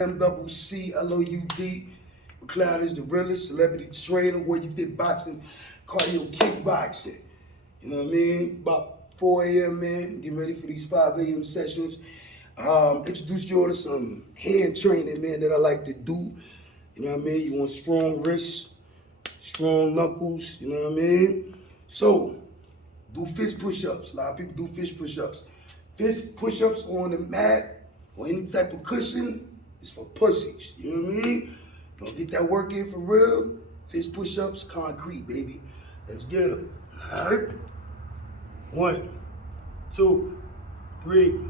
MCCLOUD. McLeod is the realest, celebrity trainer, Warrior Fit Boxing, cardio kickboxing. You know what I mean? About 4 a.m., man. Getting ready for these 5 a.m. sessions. Introduced you all to some hand training, man, that I like to do. You know what I mean? You want strong wrists, strong knuckles, you know what I mean? So, do fist push-ups. A lot of people do fist push-ups. Fist push-ups on the mat or any type of cushion is for pussies, you know what I mean? Don't get that work in for real. Fist push-ups, concrete, baby. Let's get them, all right? 1, 2, 3,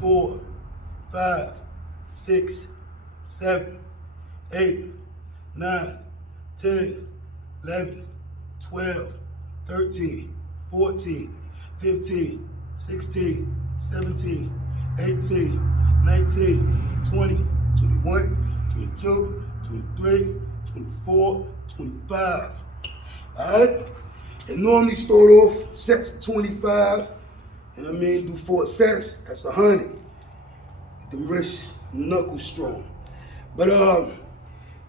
4, 5, 6, 7, 8, 9, 10, 11, 12, 13, 14, 15, 16, 17, 18, 19, 20, 21, 22, 23, 24, 25. Alright? And normally start off sets of 25. You know what I mean? Do 4 sets, that's 100. Get the wrist, knuckles strong. But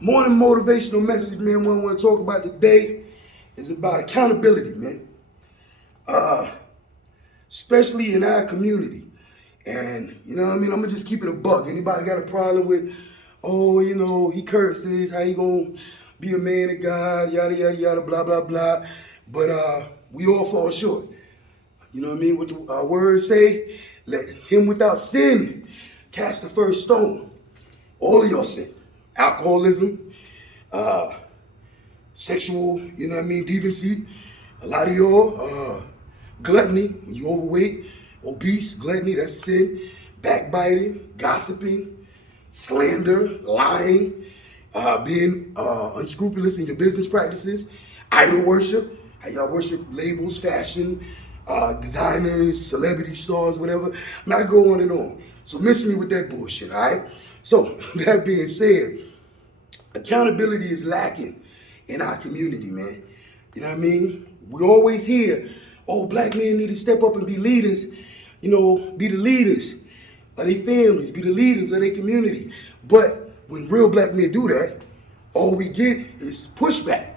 morning motivational message, man, what I want to talk about today is about accountability, man. Especially in our community. And, you know what I mean? I'm going to just keep it a buck. Anybody got a problem with, oh, you know, he curses, how you going to be a man of God, yada, yada, yada, blah, blah, blah. But we all fall short. You know what I mean? What the words say, let him without sin cast the first stone. All of y'all sin. Alcoholism, sexual, you know what I mean, deviancy. A lot of y'all, gluttony, when you overweight, obese, gluttony, that's sin. Backbiting, gossiping, slander, lying, being unscrupulous in your business practices, idol worship, how y'all worship labels, fashion, designers, celebrity stars, whatever. I'm not going on and on. So miss me with that bullshit, all right? So that being said, accountability is lacking in our community, man. You know what I mean? We always hear, oh, black men need to step up and be leaders, you know, be the leaders of their families, be the leaders of their community. But when real black men do that, all we get is pushback.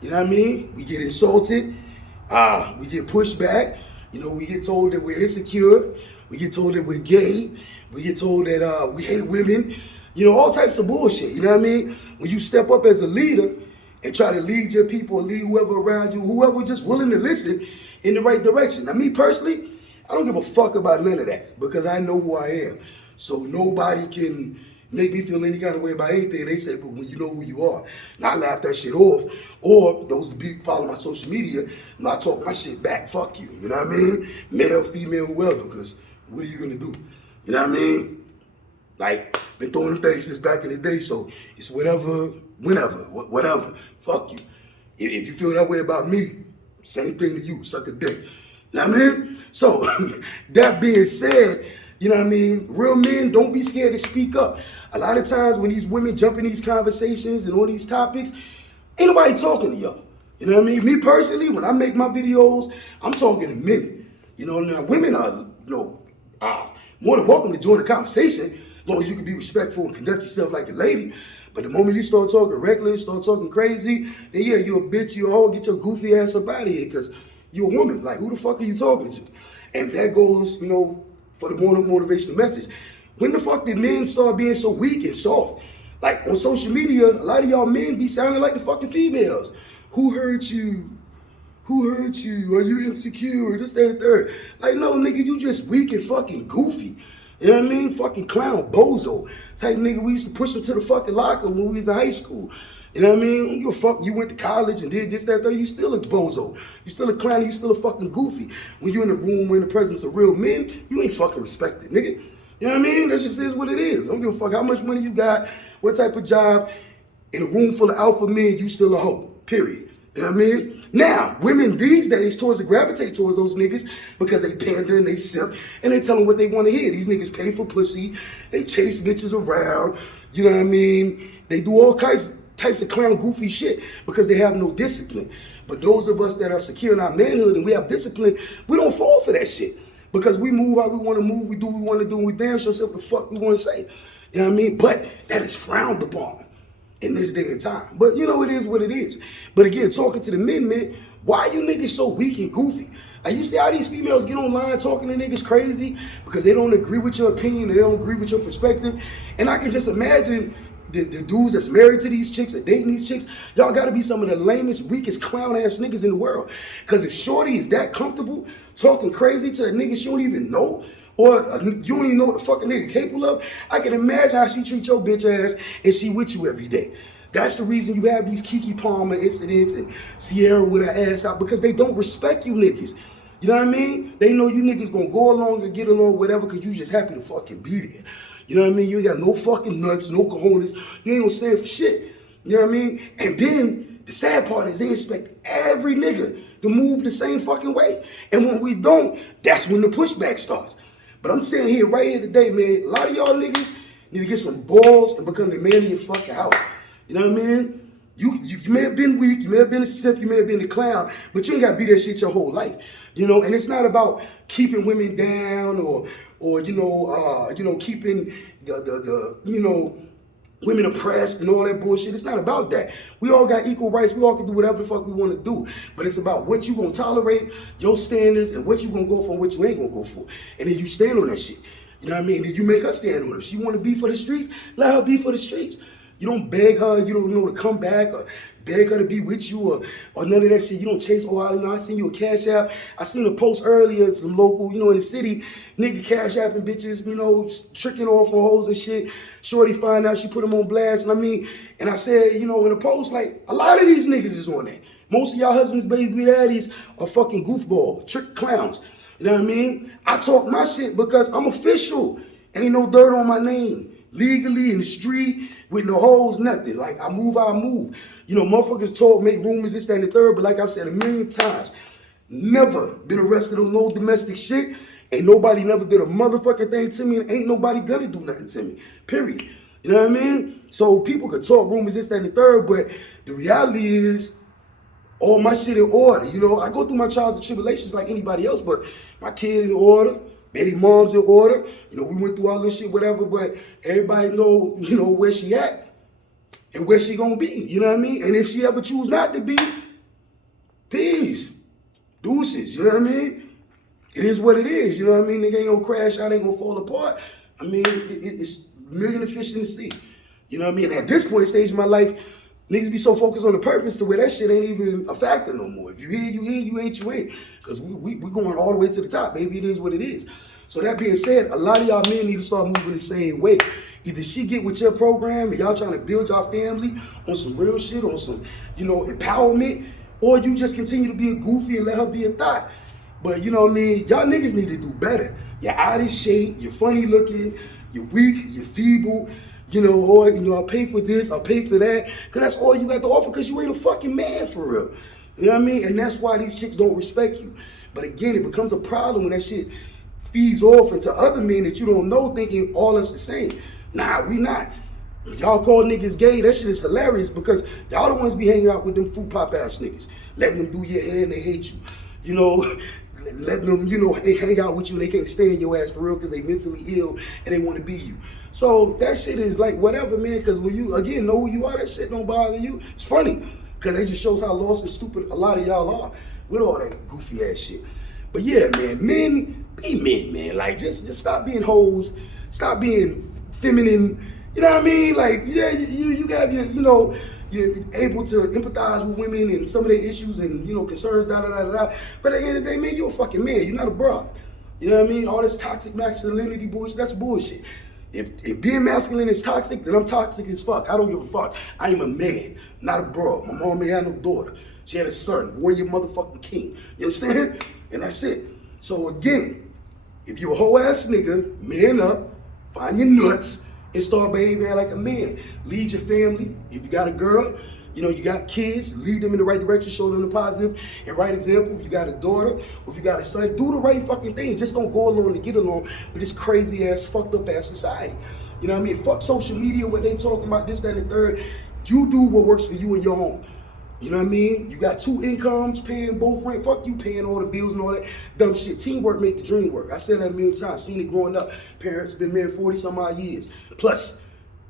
You know what I mean? We get insulted, we get pushed back, you know, we get told that we're insecure, we get told that we're gay, we get told that we hate women, you know, all types of bullshit, you know what I mean? When you step up as a leader and try to lead your people, lead whoever around you, whoever just willing to listen in the right direction. Now, me personally, I don't give a fuck about none of that because I know who I am. So nobody can make me feel any kind of way about anything. They say, but when you know who you are, and I laugh that shit off. Or those who follow my social media, and I talk my shit back, fuck you. You know what I mean? Male, female, whoever, because what are you gonna do? You know what I mean? Like, been throwing them things since back in the day, so it's whatever, whenever, whatever. Fuck you. If you feel that way about me, same thing to you, suck a dick. You know what I mean? So, that being said, you know what I mean? Real men, don't be scared to speak up. A lot of times when these women jump in these conversations and all these topics, ain't nobody talking to y'all. You know what I mean? Me personally, when I make my videos, I'm talking to men. You know, now women are, you know, more than welcome to join the conversation, as long as you can be respectful and conduct yourself like a lady. But the moment you start talking reckless, start talking crazy, then yeah, you're a bitch, you're a hoe, get your goofy ass up out of here, because you're a woman. Like, who the fuck are you talking to? And that goes, you know, for the morning motivational message. When the fuck did men start being so weak and soft? Like, on social media, a lot of y'all men be sounding like the fucking females. Who hurt you? Who hurt you? Are you insecure? This, that, and third. Like, no, nigga, you just weak and fucking goofy. You know what I mean? Fucking clown, bozo. Type nigga, we used to push him to the fucking locker when we was in high school. You know what I mean? You a fuck, you went to college and did this, that, third. You still a bozo. You still a clown, you still a fucking goofy. When you're in a room, we're in the presence of real men, you ain't fucking respected, nigga. You know what I mean? That just is what it is. I don't give a fuck how much money you got, what type of job. In a room full of alpha men, you still a hoe, period. You know what I mean? Now, women these days gravitate towards those niggas because they pander and they simp and they tell them what they want to hear. These niggas pay for pussy, they chase bitches around, you know what I mean? They do all types of clown goofy shit because they have no discipline. But those of us that are secure in our manhood and we have discipline, we don't fall for that shit. Because we move how we want to move, we do what we want to do, and we damn sure say what the fuck we want to say. You know what I mean? But that is frowned upon in this day and time. But you know, it is what it is. But again, talking to the men, man, why are you niggas so weak and goofy? Like, you see how these females get online talking to niggas crazy because they don't agree with your opinion, they don't agree with your perspective. And I can just imagine the dudes that's married to these chicks or dating these chicks, y'all gotta be some of the lamest, weakest, clown ass niggas in the world. Cause if shorty is that comfortable talking crazy to a nigga she don't even know, or you don't even know what the fuck a nigga capable of, I can imagine how she treat your bitch ass and she with you every day. That's the reason you have these Keke Palmer incidents and Sierra with her ass out, because they don't respect you niggas. You know what I mean? They know you niggas gonna go along and get along, whatever, because you just happy to fucking be there. You know what I mean? You ain't got no fucking nuts, no cojones. You ain't gonna stand for shit. You know what I mean? And then the sad part is they expect every nigga to move the same fucking way. And when we don't, that's when the pushback starts. But I'm saying here, right here today, man, a lot of y'all niggas need to get some balls and become the man of your fucking house. You know what I mean? You may have been weak, you may have been a simp, you may have been a clown, but you ain't gotta be that shit your whole life. You know, and it's not about keeping women down or keeping the women oppressed and all that bullshit. It's not about that. We all got equal rights. We all can do whatever the fuck we want to do. But it's about what you gonna tolerate, your standards, and what you gonna go for and what you ain't gonna go for. And then you stand on that shit. You know what I mean? Then you make her stand on it. If she wanna be for the streets, let her be for the streets. You don't beg her, you don't know to come back or beg her to be with you or none of that shit. You don't chase, I seen you a Cash App. I seen a post earlier, some local, in the city, nigga Cash Apping bitches, tricking off on hoes and shit. Shorty find out, she put them on blast, and I said, in a post, like, a lot of these niggas is on that. Most of y'all husbands, baby daddies are fucking goofball, trick clowns. You know what I mean? I talk my shit because I'm official. Ain't no dirt on my name. Legally in the street, with no hoes, nothing. Like, I move, motherfuckers talk, make rumors, this, that, and the third, but like I've said a million times, never been arrested on no domestic shit. Ain't nobody never did a motherfucking thing to me, and ain't nobody gonna do nothing to me, period. You know what I mean? So people could talk rumors, this, that, and the third, but the reality is, all my shit in order. I go through my trials and tribulations like anybody else, but my kid in order, baby mom's in order. We went through all this shit, whatever, but everybody know, where she at and where she gonna be. You know what I mean? And if she ever choose not to be, peace, deuces, you know what I mean? It is what it is, you know what I mean? Nigga ain't gonna crash out, ain't gonna fall apart. I mean, it's a million of fish in the sea. You know what I mean? At this point stage in my life, niggas be so focused on the purpose to where that shit ain't even a factor no more. If you here, you here, you ain't, you ain't. Because we going all the way to the top, baby. It is what it is. So that being said, a lot of y'all men need to start moving the same way. Either she get with your program and y'all trying to build y'all family on some real shit, on some, empowerment, or you just continue to be a goofy and let her be a thought. But you know what I mean? Y'all niggas need to do better. You're out of shape, you're funny looking, you're weak, you're feeble, I'll pay for this, I'll pay for that. Cause that's all you got to offer because you ain't a fucking man for real. You know what I mean? And that's why these chicks don't respect you. But again, it becomes a problem when that shit feeds off into other men that you don't know thinking all us the same. Nah, we not. When y'all call niggas gay, that shit is hilarious because y'all the ones be hanging out with them fruit pop ass niggas. Letting them do your hair and they hate you. Letting them, they hang out with you and they can't stand your ass for real because they mentally ill and they want to be you. So that shit is like whatever, man, because when you, again, know who you are, that shit don't bother you. It's funny because it just shows how lost and stupid a lot of y'all are with all that goofy ass shit. But yeah, man, men, be men, man. Like, just stop being hoes, stop being feminine, you know what I mean? Like, yeah, you got your, you're able to empathize with women and some of their issues and, concerns, da-da-da-da-da. But at the end of the day, man, you're a fucking man. You're not a broad. You know what I mean? All this toxic masculinity bullshit, that's bullshit. If being masculine is toxic, then I'm toxic as fuck. I don't give a fuck. I am a man, not a broad. My mom ain't had no daughter. She had a son, warrior motherfucking king. You understand? And that's it. So again, if you a whole ass nigga, man up, find your nuts, and start behaving like a man. Lead your family. If you got a girl, you got kids, lead them in the right direction, show them the positive and right example. If you got a daughter, or if you got a son, do the right fucking thing. Just don't go along to get along with this crazy ass, fucked up ass society. You know what I mean? Fuck social media, what they talking about, this, that, and the third. You do what works for you in your home. You know what I mean? You got two incomes, paying both rent. Fuck you paying all the bills and all that dumb shit. Teamwork make the dream work. I said that a million times. Seen it growing up. Parents been married 40 some odd years. Plus,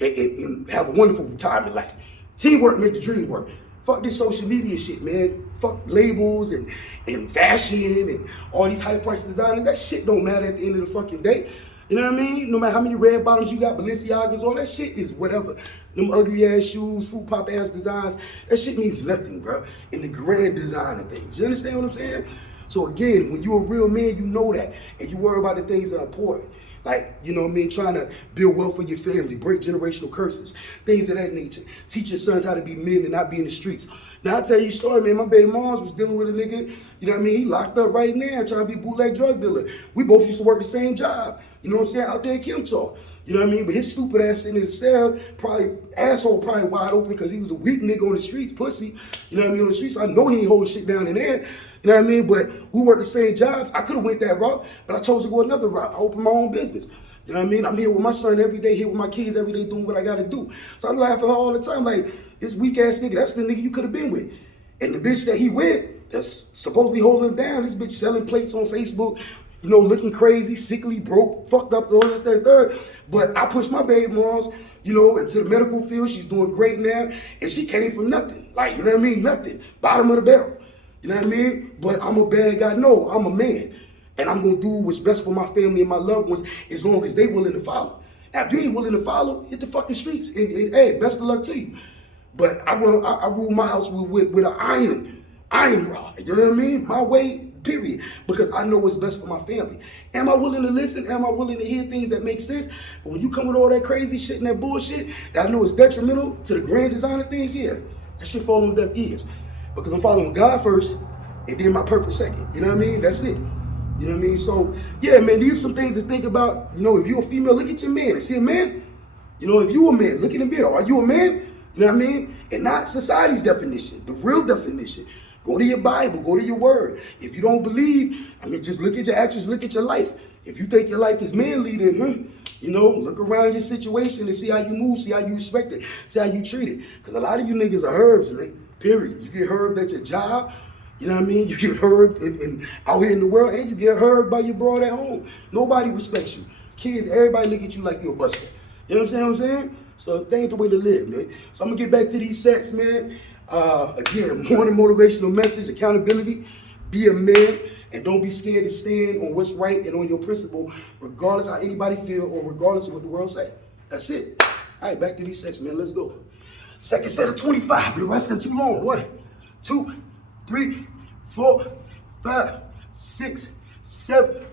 and have a wonderful time in life. Teamwork makes the dream work. Fuck this social media shit, man. Fuck labels and fashion and all these high price designers. That shit don't matter at the end of the fucking day. You know what I mean? No matter how many red bottoms you got, Balenciagas, all that shit is whatever. Them ugly ass shoes, fruit pop ass designs, that shit means nothing, bro, in the grand design of things. You understand what I'm saying? So again, when you're a real man, you know that, and you worry about the things that are important. Like, you know what I mean, trying to build wealth for your family, break generational curses, things of that nature. Teach your sons how to be men and not be in the streets. Now, I'll tell you a story, man. My baby moms was dealing with a nigga, you know what I mean? He locked up right now trying to be a bootleg drug dealer. We both used to work the same job, you know what I'm saying, out there in Kimtor. You know what I mean? But his stupid ass sitting in his cell, asshole probably wide open because he was a weak nigga on the streets, pussy. You know what I mean? On the streets, I know he ain't holding shit down in there. You know what I mean? But we worked the same jobs. I could have went that route, but I chose to go another route. I opened my own business. You know what I mean? I'm here with my son every day, here with my kids every day, doing what I got to do. So I laugh at her all the time, like, this weak ass nigga, that's the nigga you could have been with. And the bitch that he with, that's supposedly holding him down, this bitch selling plates on Facebook, you know, looking crazy, sickly, broke, fucked up, all this, that, third. But I pushed my baby moms, you know, into the medical field. She's doing great now. And she came from nothing. Like, you know what I mean? Nothing. Bottom of the barrel. You know what I mean? But I'm a bad guy. No, I'm a man. And I'm going to do what's best for my family and my loved ones as long as they willing to follow. Now, if you ain't willing to follow, hit the fucking streets. And hey, best of luck to you. But I rule my house with an iron rod. You know what I mean? My way, period. Because I know what's best for my family. Am I willing to listen? Am I willing to hear things that make sense? But when you come with all that crazy shit and that bullshit that I know is detrimental to the grand design of things, yeah, that shit fall on deaf ears. Because I'm following God first and then my purpose second. You know what I mean? That's it. You know what I mean? So, yeah, man, these are some things to think about. You know, if you're a female, look at your man and see a man. You know, if you a man, look in the mirror. Are you a man? You know what I mean? And not society's definition, the real definition. Go to your Bible, go to your word. If you don't believe, I mean, just look at your actions, look at your life. If you think your life is manly, then, you know, look around your situation and see how you move, see how you respect it, see how you treat it. Because a lot of you niggas are herbs, man, period. You get herbed at your job. You know what I mean? You get heard in out here in the world, and you get heard by your broad at home. Nobody respects you. Kids, everybody look at you like you're a buster. You know what I'm saying? So that ain't the way to live, man. So I'm gonna get back to these sets, man. Again, morning motivational message, accountability. Be a man, and don't be scared to stand on what's right and on your principle, regardless how anybody feel or regardless of what the world say. That's it. All right, back to these sets, man. Let's go. Second set of 25. Been wrestling too long. 1, 2, 3, 4, 5, 6, 7,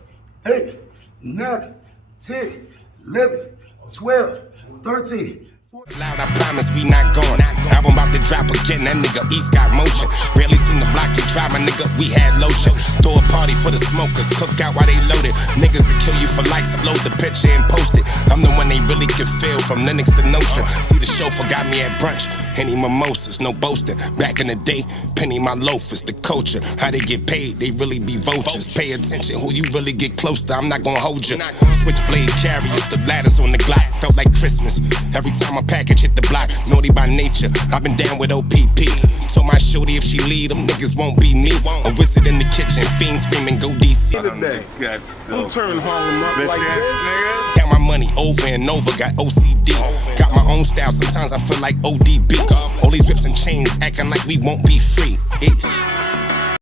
8, 9, 10, 11, 12, 13. Loud, I promise we not going. Album about to drop again, that nigga East got motion. Rarely seen the block get dry, my nigga, we had lotion. Throw a party for the smokers, cook out while they loaded. Niggas will kill you for likes, upload the picture and post it. I'm the one they really could feel, from Linux to Notion. See the chauffeur got me at brunch, Henny mimosas, no boasting. Back in the day, penny my loafers, the culture. How they get paid, they really be vultures. Pay attention, who you really get close to, I'm not gonna hold you. Switchblade carriers, the bladders on the Glock, felt like Christmas. Every time I package hit the block, naughty by nature. I've been down with OPP. Told my shorty if she lead, them niggas won't be me. A wizard in the kitchen, fiend screaming, go DC. Don't turn Harlem up like this. Got my money over and over, got OCD. Got my own style, sometimes I feel like ODB. All these whips and chains acting like we won't be free. Ace.